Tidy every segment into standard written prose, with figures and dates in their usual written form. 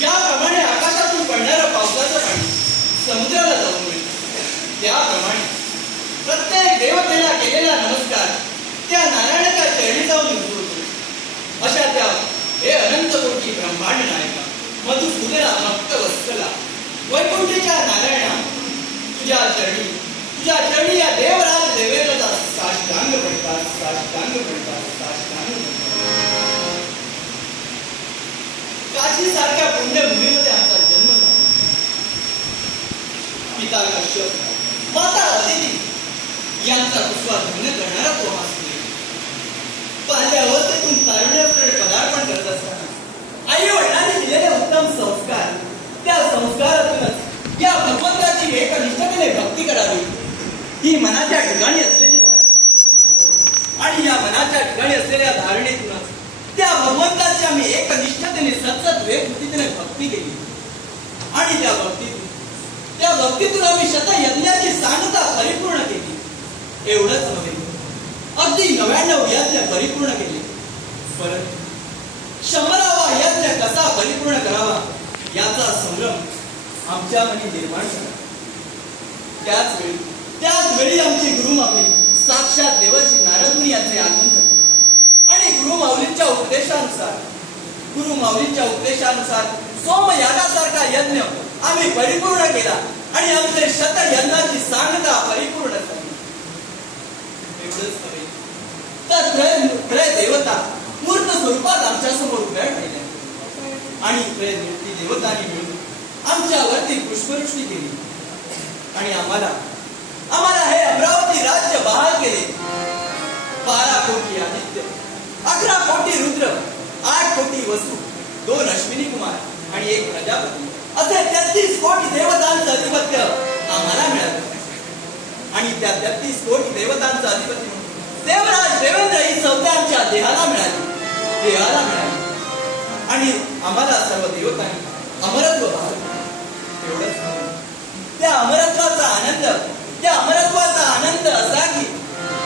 ज्याप्रमाणे आकाशातून पडणारं पावसाचं पाणी समुद्राला जाऊन मिळतं, त्याप्रमाणे प्रत्येक देवतेला केलेला नमस्कार त्या नारायणाच्या चरणी जाऊन उतरतो. अशा त्या हे अनंत कोटी ब्रह्मांड नायका मधुसूदना भक्तवत्सला वैकुंठीच्या नारायणा, तुझ्या चरणी या देवराज देवेंद्रचा साष्टांग पडतात, साष्टांग पडतात, साष्टांग पडतात. काशी सारख्या पुण्यभूमीमध्ये आमचा जन्म झाला. पिता कश्यप, माता अदिती यांचा कुसवा धन्य करणारा तो हा सूर्य. बाल्यावस्थेतून तारुण्याकडे पदार्पण करत असताना आई वडिलांनी दिलेले उत्तम संस्कार, त्या संस्कारातूनच या भगवंताची एकनिष्ठतेने भक्ती करावी ही मनाच्या ठिकाणी असलेली धारणा, आणि या मनाच्या ठिकाणी असलेल्या धारणेतूनच त्या भगवंताची आम्ही एकनिष्ठतेने सतत वेगवतीने भक्ती केली. आणि त्या भक्तीतून आम्ही शतयज्ञाची सांगता परिपूर्ण केली. एवढंच नव्हे, अगदी 99 यज्ञ परिपूर्ण केले. परंतु 100वा यज्ञ कसा परिपूर्ण करावा याचा संभ्रम आमच्या मनी निर्माण झाला. त्याच वेळी आमचे गुरुमावली साक्षात देवर्षी नारद मुनी यांचे आगमन झाले. आणि गुरुमाऊलींच्या उपदेशानुसार सोमयागासारखा यज्ञ आम्ही परिपूर्ण केला आणि आमचे शतयज्ञाची सांगता परिपूर्ण झाली. एवढंच नव्हे, तर त्रय देवता मूर्त स्वरूपात आमच्या समोर उभ्या राहिल्या आणि त्रय देवतांनी मिळून आमच्यावरती पुष्पवृष्टी केली आणि आम्हाला हे अमरावती राज्य बहाल केले. 12 कोटी आदित्य, 11 कोटी रुद्र, 8 कोटी वसु, 2 अश्विनी कुमार आणि 1 प्रजापती असे 33 कोटी देवतांचं अधिपत्य आम्हाला मिळालं. आणि त्या 33 कोटी देवतांचं अधिपत्य देवराज देवेंद्र ही संज्ञा आमच्या देहाला मिळाली. आणि आम्हाला सर्व देवतांनी अमरत्व भावलं. एवढंच नाही, त्या अमरत्वाचा आनंद असा की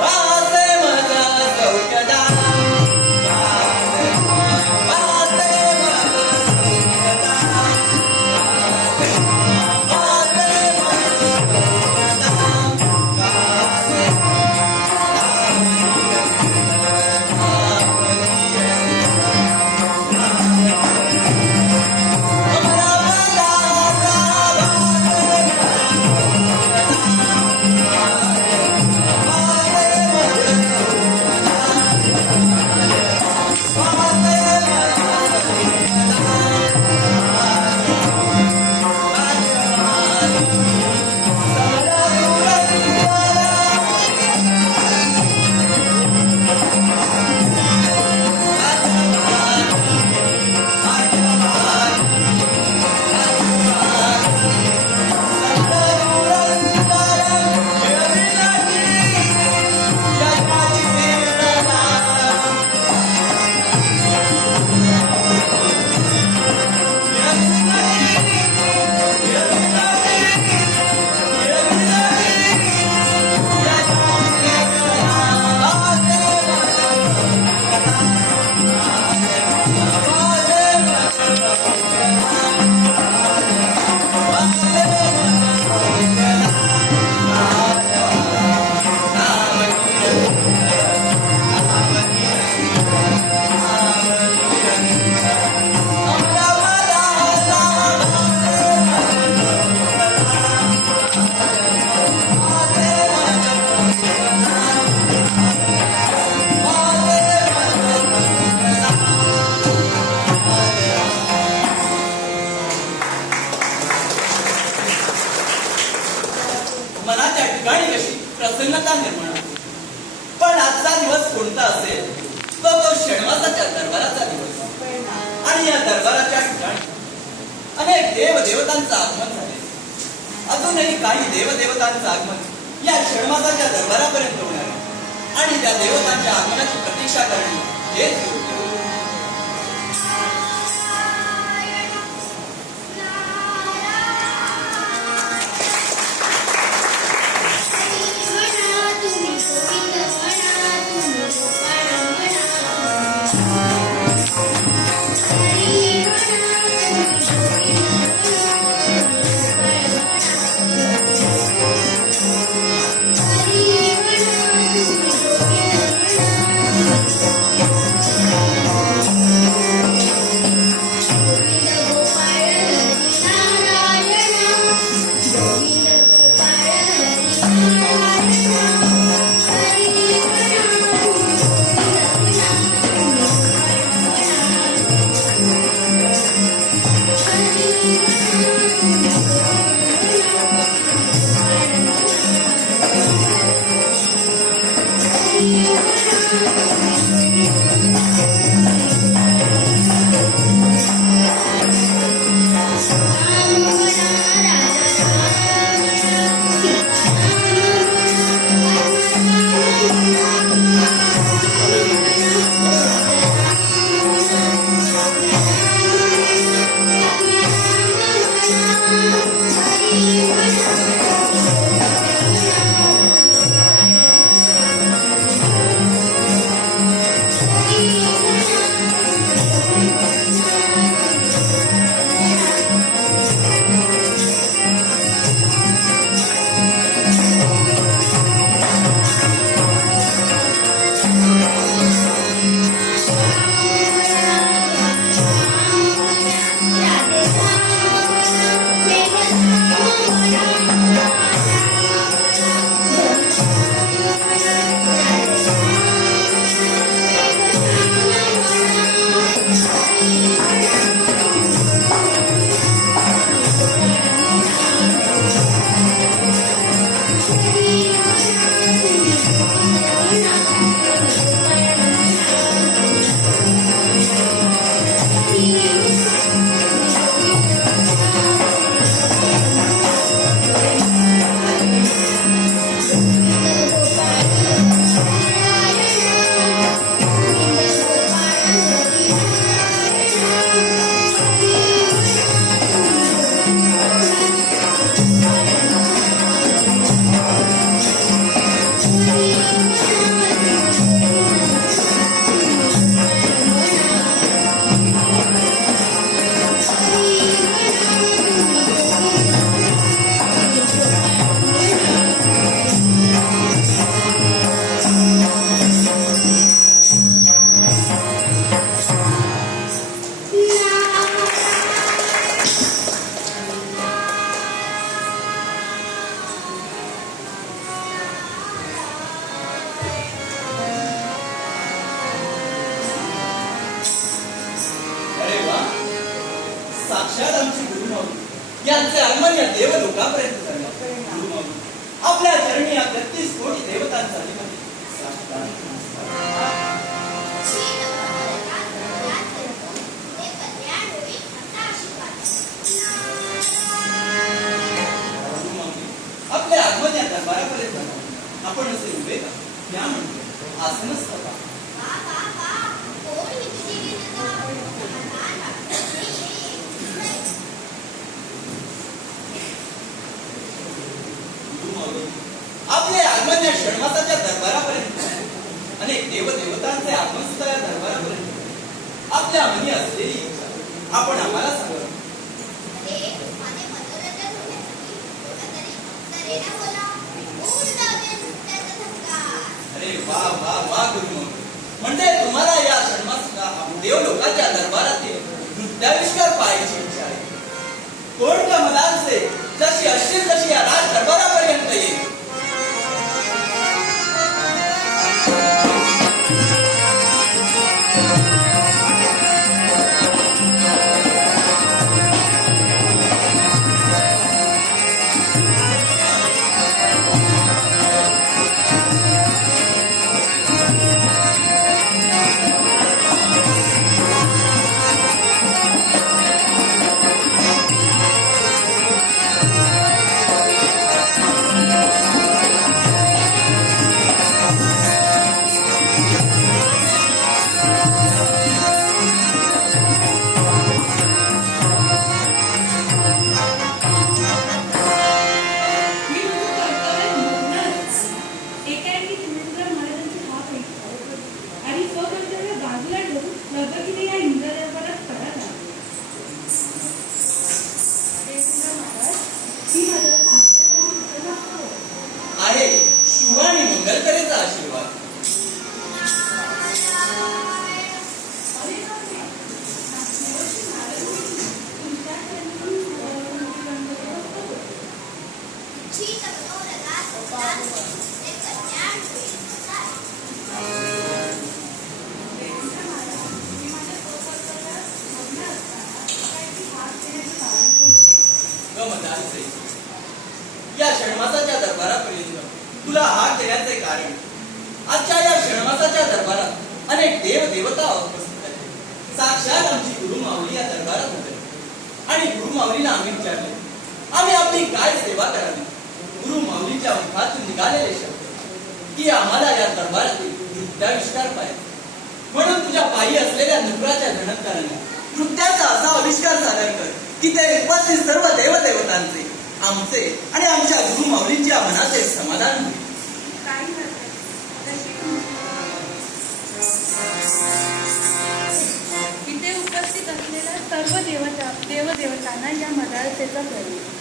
वासे माझा सौख्यदा प्रसन्नता निर्माण होते. पण आजचा दिवस कोणता असेल तर तो शनिवाराच्या दरबाराचा दिवस. आणि या दरबाराच्या ठिकाणी अनेक देवदेवतांचं आगमन झाले. अजूनही काही देवदेवतांचं आगमन या षण्मासाच्या दरबारापर्यंत होणार आणि त्या देवतांच्या आगमनाची प्रतीक्षा करणे हेच योग्य. साक्षात आमची गुरुमाऊली यांचे आगमन या देवलोकापर्यंत झाले. गुरुमाऊली आपल्या चरणी या 33 कोटी देवतांचा अधिपती साष्टांग नमस्कार. आपल्या आगमन या दरबारापर्यंत झाले. आपण असे उभे का या म्हणतो आसनस्थ का आपल्या आगमन या षण्मासाच्या दरबारापर्यंत अनेक देवदेवतांचे आगमनस्थळ या दरबारापर्यंत आपल्या मनी असलेली इच्छा आपण आम्हाला सांगा. अरे वा वा वा गुरु, म्हणजे तुम्हाला या षण्मासाच्या देवलोकाच्या दरबारातील नृत्याविष्कार पाहायची इच्छा आहे. कोण का मनांचे जशी असतील तशी या राज दरबारापर्यंत येईल. कारण आजच्या या षण्मासाच्या दरबारात अनेक देव देवता उपस्थित आहेत. साक्षात आमची गुरु माऊली या दरबारात होते आणि गुरु माऊलीला आम्ही विचारले आम्ही आपली काय सेवा करावी. गुरु माऊलीच्या मुखातून निघालेले शब्द की आम्हाला या दरबारातील नृत्याविष्कार पाहिजे. म्हणून तुझ्या पायी असलेल्या नुपुराच्या धनकाराने नृत्याचा असा आविष्कार सादर कर की ते उपस्थित सर्व देवदेवतांचे आमचे आणि आमच्या गुरु माऊलींच्या मनाचे समाधान होईल. काही इथे उपस्थित असलेल्या सर्व देवदेवतांना या मदाळसेचा प्रयोग.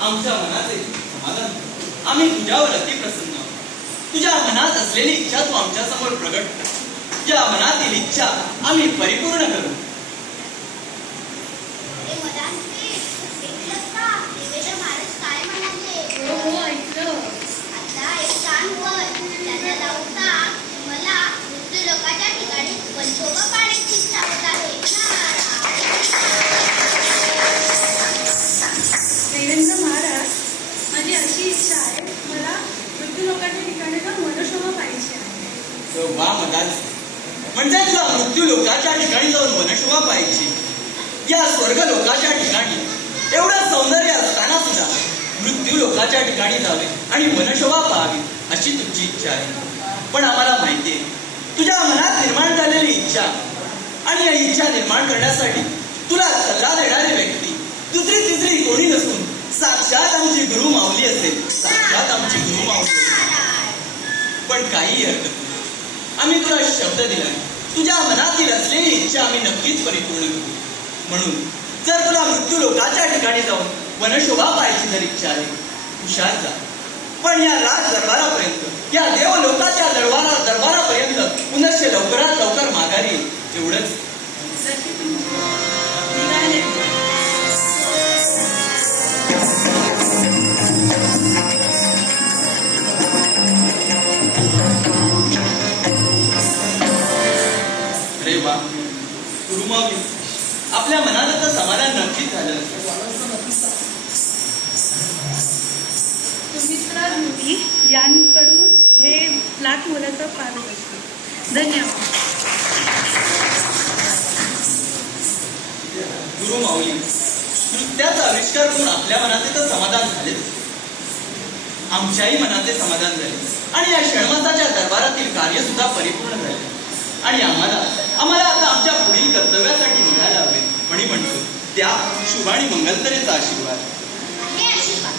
आमच्या मनाचे समाधान. आम्ही तुझ्यावर अति प्रसन्न आहोत. तुझ्या मनात असलेली इच्छा तू आमच्या समोर प्रगट कर. तुझ्या मनातील इच्छा आम्ही परिपूर्ण करू. हो ऐकलं. आता एक काम कर, त्याचा जाऊन सांग, मला मृत्यू लोकाच्या ठिकाणी पंचोबा पाण्याची इच्छा होत आहे. देवेंद्र महाराज, माझी अशी इच्छा आहे, मला मृत्यू लोकाच्या ठिकाणी जाऊन वनशोभा पाहिजे आहे. वा मदान, म्हणजे तुला मृत्यू लोकाच्या ठिकाणी जाऊन वनशोभा पाहिजे. या स्वर्ग लोकाच्या ठिकाणी एवढं सौंदर्य असताना सुद्धा मृत्यू लोकाच्या ठिकाणी जावे आणि वनशोभा पाहावी अशी तुझी इच्छा आहे. पण आम्हाला माहितीये तुझ्या मनात निर्माण झालेली इच्छा आणि या इच्छा निर्माण करण्यासाठी तुला सल्ला देणारी व्यक्ती दुसरी तिसरी कोणी नसून साक्षात आमची गुरु माऊली असेल. साक्षात आमची गुरु माऊली असेल. पण काही हरकत नाही. आम्ही तुला शब्द दिला, तुझ्या मनातील असलेली इच्छा आम्ही नक्कीच परिपूर्ण करू. म्हणून जर तुला मृत्यू लोकाच्या ठिकाणी जाऊन वनशोभा पाहायची जर इच्छा आहे, हुशार जा. पण या राज दरबारापर्यंत, या देव लोकाच्या दरबारापर्यंत पुनश्च लवकरात लवकर माघारी येईल. एवढंच. जशी तुमची निघाले. अरे वा गुरु माऊली, आपल्या मनात आता समाधान नक्कीच झालं असेल. सुमित्रा मुली यांकडून हे लाख मोलाचं पारितोषिक. धन्यवाद. गुरु माऊली, नृत्याचा आविष्कार करून आपल्या मनाचे तर समाधान झाले, आमच्याही मनाचे समाधान झाले आणि या षण्मासाच्या दरबारातील कार्य सुद्धा परिपूर्ण झाले. आणि आम्हाला आता आमच्या पुढील कर्तव्यासाठी निघायला हवे. म्हणतो त्या शुभ आणि मंगलतेचा आशीर्वाद. हे आशीर्वाद.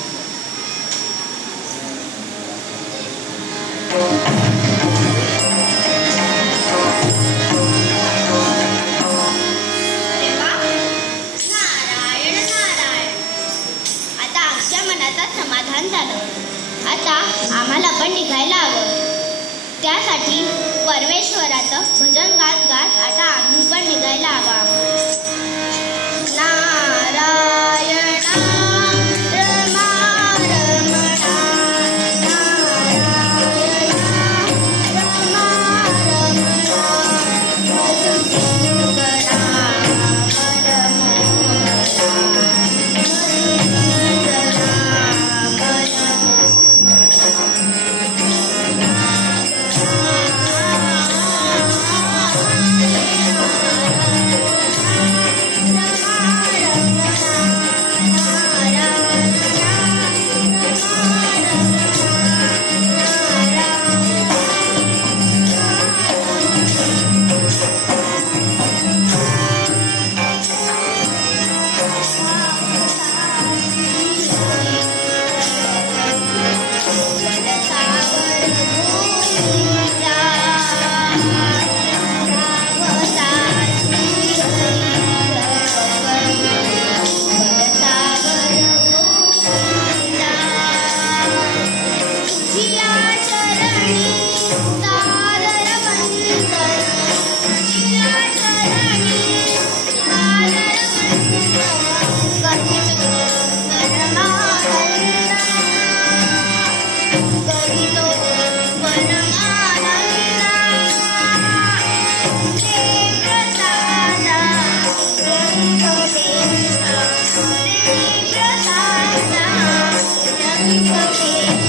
अरे वा, नारायण नारायण. आता आमच्या मनाचं समाधान झालं. आता आम्हाला पण निघायला हवं. त्यासाठी परमेश्वराचं भजन गात गात आता आम्ही पण निघायला हवा. Narayana Rama Ramana, Narayana Rama Ramana, Madhusudana Thank you.